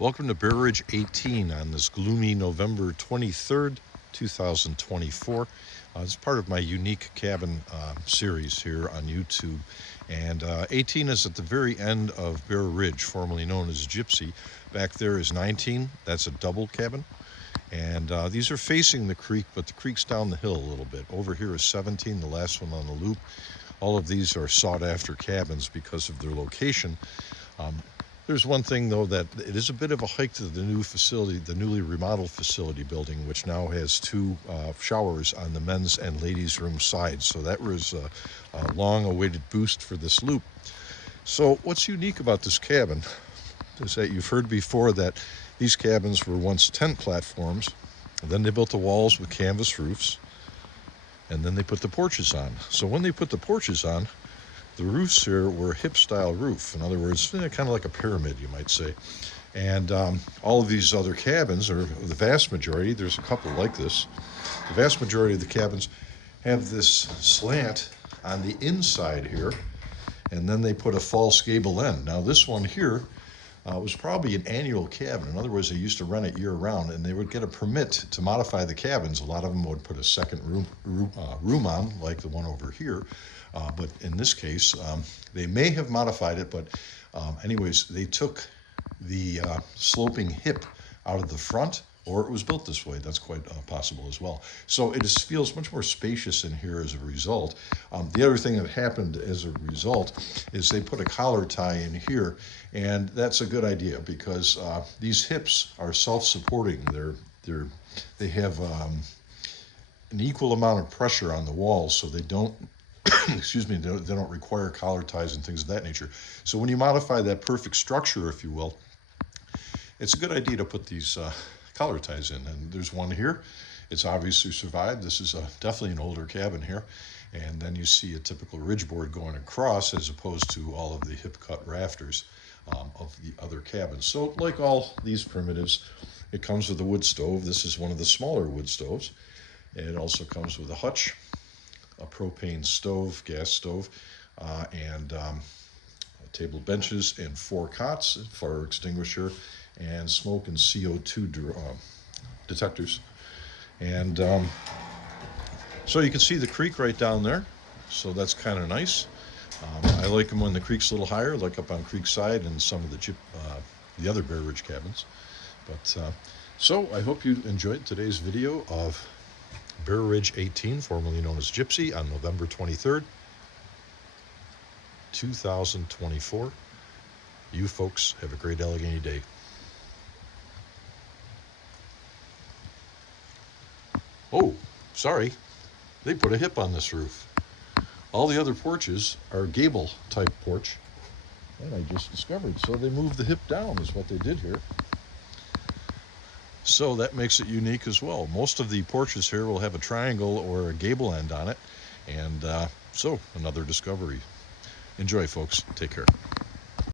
Welcome to Bear Ridge 18 on this gloomy November 23rd, 2024. It's part of my unique cabin series here on YouTube. And 18 is at the very end of Bear Ridge, formerly known as Gypsy. Back there is 19. That's a double cabin. And these are facing the creek, but the creek's down the hill a little bit. Over here is 17, the last one on the loop. All of these are sought-after cabins because of their location. There's one thing, though, that it is a bit of a hike to the new facility, the newly remodeled facility building, which now has two showers on the men's and ladies' room sides. So that was a long-awaited boost for this loop. So what's unique about this cabin is that you've heard before that these cabins were once tent platforms, and then they built the walls with canvas roofs, and then they put the porches on. So when they put the porches on, the roofs here were a hip-style roof. In other words, kind of like a pyramid, you might say. And all of these other cabins, or the vast majority, there's a couple like this, the vast majority of the cabins have this slant on the inside here, and then they put a false gable end. Now this one here was probably an annual cabin. In other words, they used to rent it year-round, and they would get a permit to modify the cabins. A lot of them would put a second room on, like the one over here. But in this case, they may have modified it, but anyways, they took the sloping hip out of the front, or it was built this way. That's quite possible as well. So it feels much more spacious in here as a result. The other thing that happened as a result is they put a collar tie in here, and that's a good idea because these hips are self-supporting. They have an equal amount of pressure on the walls, so they don't excuse me, they don't require collar ties and things of that nature. So when you modify that perfect structure, if you will, it's a good idea to put these collar ties in. And there's one here. It's obviously survived. This is definitely an older cabin here. And then you see a typical ridge board going across as opposed to all of the hip cut rafters of the other cabins. So like all these primitives, it comes with a wood stove. This is one of the smaller wood stoves. And it also comes with a hutch, a propane stove, gas stove, and table benches and 4 cots, fire extinguisher, and smoke and CO2 detectors. And so you can see the creek right down there, so that's kind of nice. I like them when the creek's a little higher, like up on Creekside and some of the other Bear Ridge cabins. But so I hope you enjoyed today's video of Bear Ridge 18, formerly known as Gypsy, on November 23rd, 2024. You folks have a great Allegany day. Oh, sorry, they put a hip on this roof. All the other porches are gable type porch, and I just discovered, so they moved the hip down is what they did here. So that makes it unique as well. Most of the porches here will have a triangle or a gable end on it. And so another discovery. Enjoy, folks. Take care.